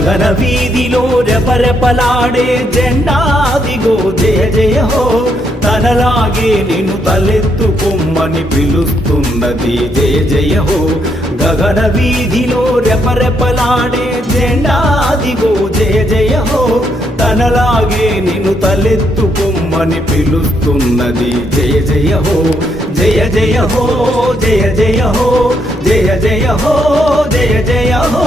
గగన వీధిలో రెపరెపలాడే జెండాదిగో జయ జయ హో తనలాగే నిన్ను తలెత్తుకొమ్మని పిలుస్తున్నది జయ జయ హో గగన వీధిలో రెపరెపలాడే జెండాదిగో జయ జయ హో తనలాగే నిన్ను తలెత్తుకొమ్మని పిలుస్తున్నది జయ జయ హో జయ జయ హో జయ జయ హో జయ జయ హో జయ జయ హో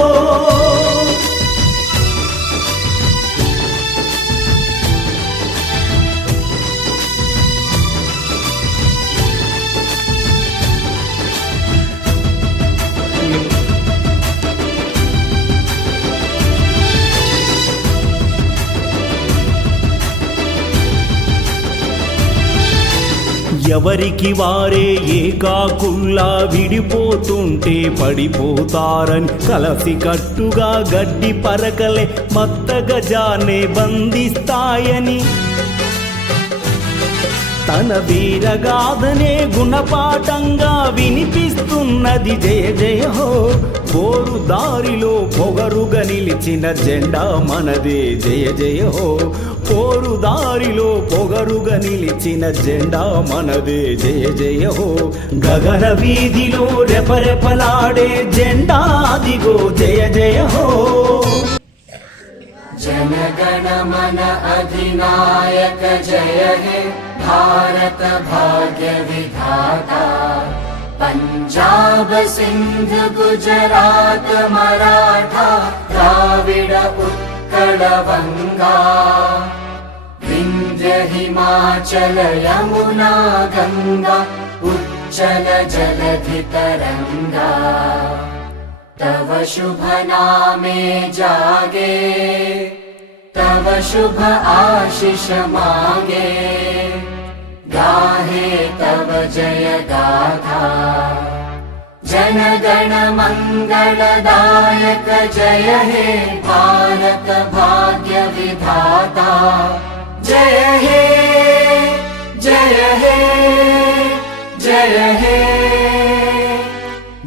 ఎవరికి వారే ఏకాకుల్లా విడిపోతుంటే పడిపోతారని కలసి కట్టుగా గడ్డి పరకలే మత్త గజాన్నే బంధిస్తాయని తన వీరగాథనే గుణపాఠంగా వినిపిస్తున్నది జయ జయ హో పోరు దారిలో పొగరుగా నిలిచిన జెండా మనదే జయ జయ హో పోరు దారిలో పొగరుగా నిలిచిన జెండా మనదే జయ జయ హో గగన వీధిలో రెపరెపలాడే జెండా దిగో జయ జయ హో जनगण मन अधिनायक जय हे भारत भाग्य विधाता पंजाब सिंध गुजरात मराठा द्राविड उत्कल वंगा विंध्य हिमाचल यमुना गंगा उच्चल जलधि तरंगा तव शुभ नामे जागे तव शुभ आशीष मांगे गाहे तव जय गाथा जन गण मंगलदायक जय हे भारत भाग्य विधाता जय हे जय हे जय हे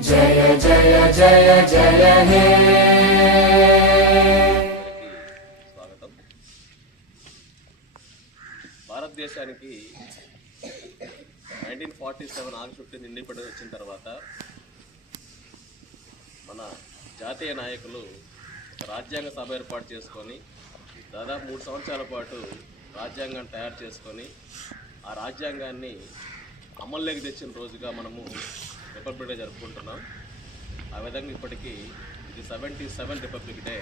जय जय जय जय हे భారతదేశానికి 1947 ఆగస్టు 15 ఇండిపెండెన్స్ వచ్చిన తర్వాత మన జాతీయ నాయకులు రాజ్యాంగ సభ ఏర్పాటు చేసుకొని దాదాపు 3 సంవత్సరాల పాటు రాజ్యాంగాన్ని తయారు చేసుకొని ఆ రాజ్యాంగాన్ని అమల్లోకి తెచ్చిన రోజుగా మనము రిపబ్లిక్ డే జరుపుకుంటున్నాం. ఆ విధంగా ఇప్పటికీ ఇది 77 రిపబ్లిక్ డే.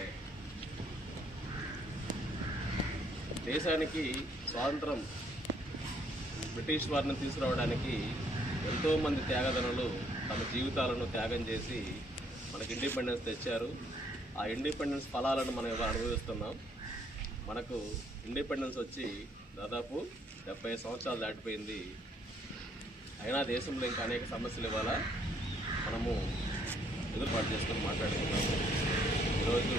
దేశానికి స్వాతంత్రం బ్రిటిష్ వారిని తీసుకురావడానికి ఎంతోమంది త్యాగదనులు తమ జీవితాలను త్యాగం చేసి మనకి ఇండిపెండెన్స్ తెచ్చారు. ఆ ఇండిపెండెన్స్ ఫలాలను మనం ఇవాళ అనుభవిస్తున్నాం. మనకు ఇండిపెండెన్స్ వచ్చి దాదాపు 70 సంవత్సరాలు దాటిపోయింది. అయినా దేశంలో ఇంకా అనేక సమస్యలు ఇవాళ మనము ఎదురుపాటు చేసుకొని మాట్లాడుతున్నాము. ఈరోజు